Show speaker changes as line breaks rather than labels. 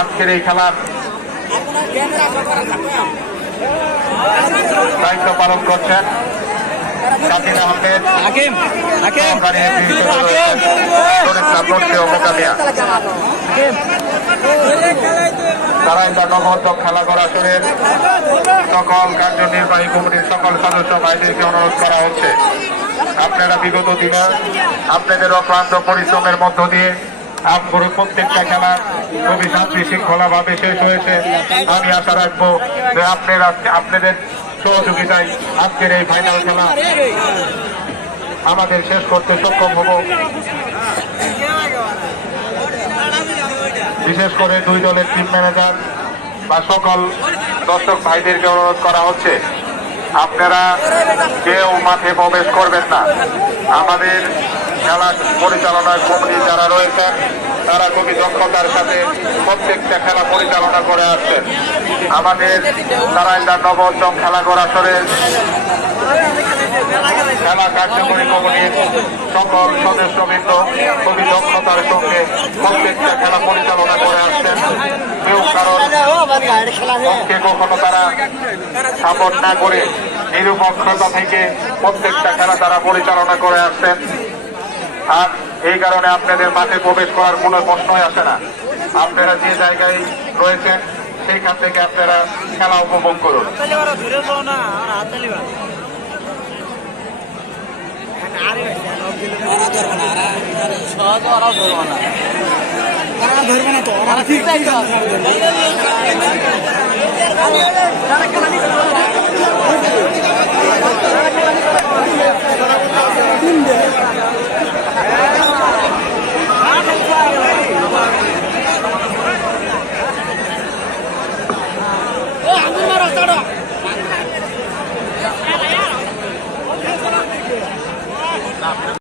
আজকের এই খেলার দায়িত্ব পালন করছেন আহমেদ
হাকিম হাকিম।
নবদ্বক খেলাঘর আসরের সকল কার্যনির্বাহী কমিটির সকল সদস্য ভাইদেরকে অনুরোধ করা হচ্ছে। আপনারা বিগত দিনে আপনাদের অক্লান্ত পরিশ্রমের মধ্য দিয়ে আমগুলো প্রত্যেকটা খেলা খুবই শান্তি শৃঙ্খলাভাবে শেষ হয়েছে। আমি আশা রাখব যে আপনারা আপনাদের সহযোগিতায় আজকের এই ফাইনাল খেলা আমাদের শেষ করতে সক্ষম হব। বিশেষ করে দুই দলের টিম ম্যানেজার বা সকল দর্শক ভাইদেরকে অনুরোধ করা হচ্ছে, আপনারা কেউ মাঠে প্রবেশ করবেন না। আমাদের খেলা পরিচালনা কমিটি যারা রয়েছেন তারা খুবই দক্ষতার সাথে প্রত্যেকটা খেলা পরিচালনা করে আসছেন আমাদের নারায়ণদার নবম খেলা করা আসরের খেলা কার্যকরী কমিটির সকল সদস্যবৃন্দ খুবই দক্ষতার সঙ্গে প্রত্যেকটা খেলা পরিচালনা করে আসছেন। কেউ কারণ কখনো তারা সাপোর্ট না করে, নিরপেক্ষতা থেকে প্রত্যেকটা খেলা তারা পরিচালনা করে আসছেন। আর এই কারণে আপনাদের মাঠে প্রবেশ করার কোনো প্রশ্নই আসে না। আপনারা যে জায়গায় রয়েছেন, সেইখান থেকে আপনারা খেলা উপভোগ করুন।
ধরবে না তো।
Masana!